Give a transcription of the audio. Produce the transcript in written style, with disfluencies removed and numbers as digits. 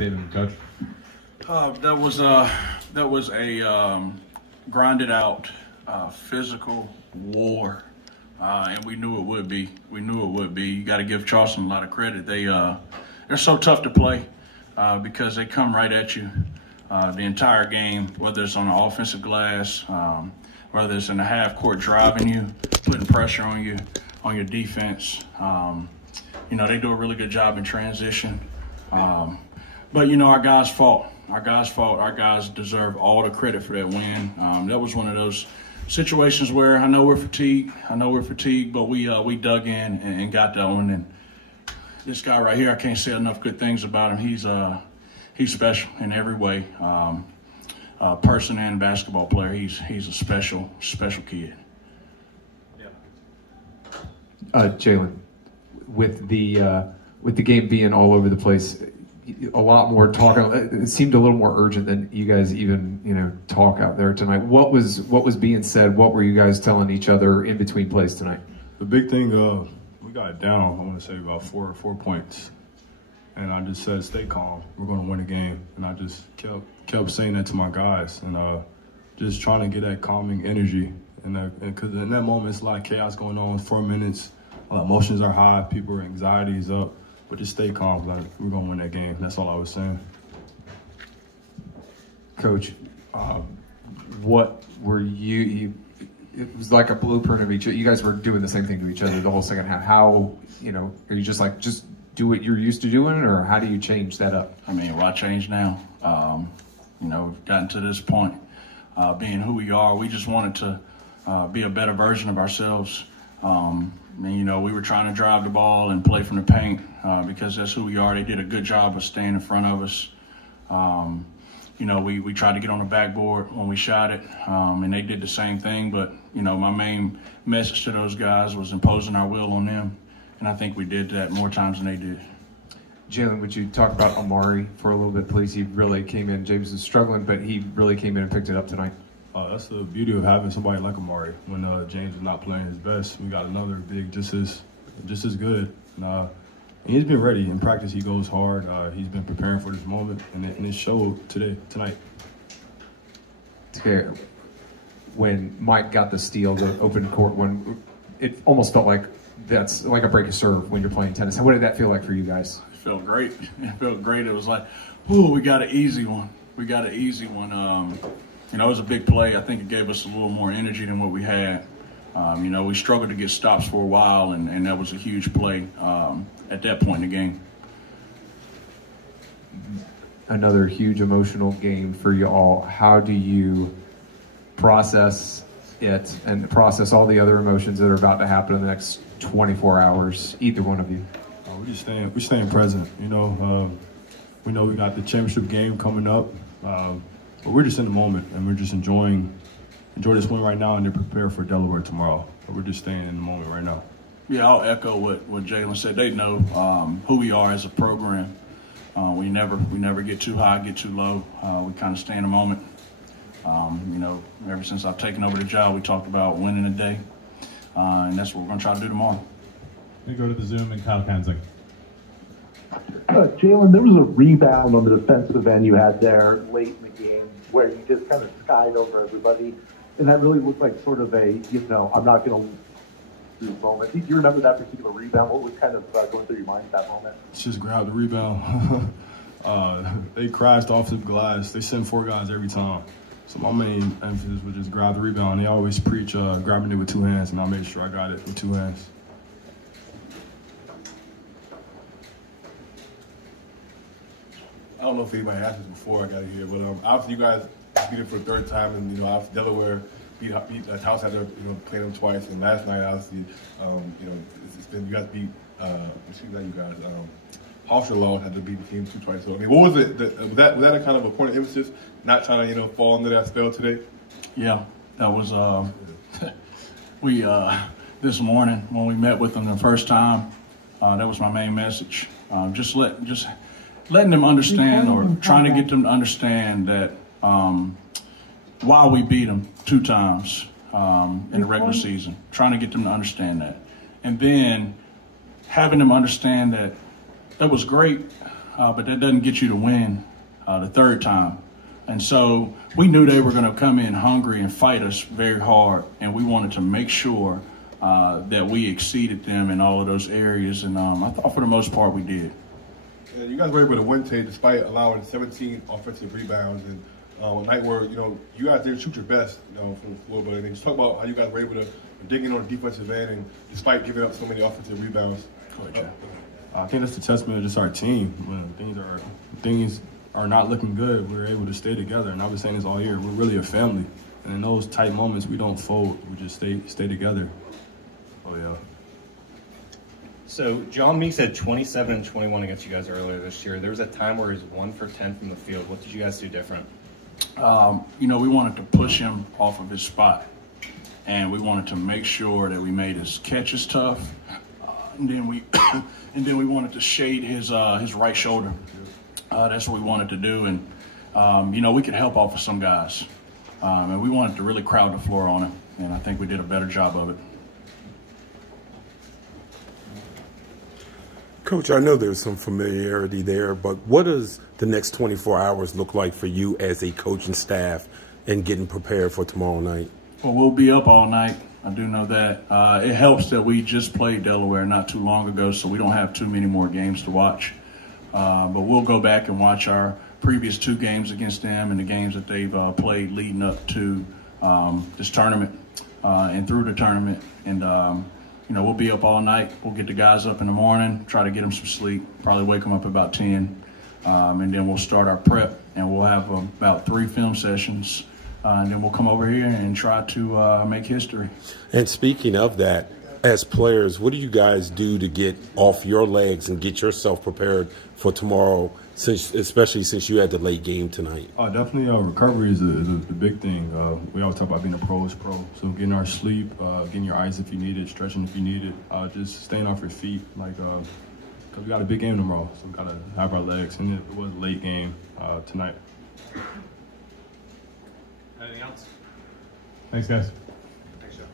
statement, Coach? That was a grinded out physical war, and we knew it would be. We knew it would be. You got to give Charleston a lot of credit. They're so tough to play because they come right at you the entire game, whether it's on the offensive glass, whether it's in the half court driving you, putting pressure on you, on your defense. They do a really good job in transition. But our guys fought. Our guys deserve all the credit for that win. That was one of those situations where I know we're fatigued, but we dug in and got that one. And this guy right here, I can't say enough good things about him. He's special in every way. Person and basketball player. He's a special kid. Jaylen, with the game being all over the place, a lot more talk. It seemed a little more urgent than you guys even talk out there tonight. What was being said? What were you guys telling each other in between plays tonight? The big thing, we got down. I want to say about four points, and I just said, "Stay calm. We're going to win the game." And I just kept saying that to my guys, and just trying to get that calming energy. And because in that moment, it's a lot of chaos going on. 4 minutes, emotions are high, people anxiety is up. But just stay calm. Like, we're going to win that game. That's all I was saying. Coach, what were you it was like a blueprint of each other. You guys were doing the same thing to each other the whole second half. How, are you just do what you're used to doing, or how do you change that up? Why change now? We've gotten to this point, being who we are. We just wanted to be a better version of ourselves. We were trying to drive the ball and play from the paint because that's who we are. They did a good job of staying in front of us. We tried to get on the backboard when we shot it, and they did the same thing. But, my main message to those guys was imposing our will on them, and I think we did that more times than they did. Jaylen, would you talk about Amari for a little bit, please? He really came in. James is struggling, but he really came in and picked it up tonight. That's the beauty of having somebody like Amari. When James is not playing his best, we got another big just as good. And he's been ready. In practice, he goes hard. He's been preparing for this moment, and it showed tonight. Okay. When Mike got the steal, the open court one, it almost felt like that's like a break of serve when you're playing tennis. What did that feel like for you guys? It felt great. It was like, ooh, we got an easy one. It was a big play. I think it gave us a little more energy than what we had. We struggled to get stops for a while, and that was a huge play at that point in the game. Another huge emotional game for you all. How do you process it and process all the other emotions that are about to happen in the next 24 hours, either one of you? We're staying present. We know we got the championship game coming up. But we're just in the moment, and we're just enjoy this win right now, and to prepare for Delaware tomorrow. But we're just staying in the moment right now. Yeah, I'll echo what Jaylen said. They know who we are as a program. We never get too high, get too low. We kind of stay in the moment. Ever since I've taken over the job, we talked about winning a day, and that's what we're going to try to do tomorrow. We go to the Zoom and Kyle Kensing. Jaylen, there was a rebound on the defensive end you had there late in the game where you just kind of skied over everybody, and that really looked like sort of a, I'm not going to lose moment. Do you remember that particular rebound? What was kind of going through your mind at that moment? Just grab the rebound. They crashed off the glass. They send 4 guys every time. So my main emphasis was just grab the rebound. They always preach grabbing it with 2 hands, and I made sure I got it with 2 hands. I don't know if anybody asked this before I got here, but obviously you guys beat it for the 3rd time, and obviously Delaware beat House after playing them twice, and last night obviously it's been you guys beat Hofstra Law had to beat the team twice. So what was it? Was that a kind of a point of emphasis, not trying to fall under that spell today? Yeah, that was we this morning when we met with them the first time. That was my main message. Just letting them understand, or trying to get them to understand that why we beat them 2 times in the regular season, trying to get them to understand that. And then having them understand that was great, but that doesn't get you to win the third time. And so we knew they were going to come in hungry and fight us very hard, and we wanted to make sure that we exceeded them in all of those areas. And I thought for the most part we did. Yeah, you guys were able to win today despite allowing 17 offensive rebounds, and a night where you guys didn't shoot your best from the floor. But just talk about how you guys were able to dig in on the defensive end, and despite giving up so many offensive rebounds. I think that's the testament of just our team. When things are not looking good, we're able to stay together. And I've been saying this all year. We're really a family, and in those tight moments, we don't fold. We just stay together. Oh yeah. So John Meeks had 27 and 21 against you guys earlier this year. There was a time where he was 1 for 10 from the field. What did you guys do different? We wanted to push him off of his spot, and we wanted to make sure that we made his catches tough, and then we wanted to shade his right shoulder. That's what we wanted to do, and we could help off of some guys, and we wanted to really crowd the floor on him, and I think we did a better job of it. Coach, I know there's some familiarity there, but what does the next 24 hours look like for you as a coaching staff and getting prepared for tomorrow night? Well, we'll be up all night. I do know that. It helps that we just played Delaware not too long ago, so we don't have too many more games to watch. But we'll go back and watch our previous 2 games against them and the games that they've played leading up to this tournament and through the tournament. And we'll be up all night. We'll get the guys up in the morning, try to get them some sleep, probably wake them up about 10. And then we'll start our prep, and we'll have about 3 film sessions. And then we'll come over here and try to make history. And speaking of that, as players, what do you guys do to get off your legs and get yourself prepared for tomorrow, especially since you had the late game tonight? Definitely recovery is the big thing. We always talk about being a pro is pro. So getting our sleep, getting your ice if you need it, stretching if you need it, just staying off your feet. Because we got a big game tomorrow, so we got to have our legs. And it was a late game tonight. Anything else? Thanks, guys. Thanks, Joe.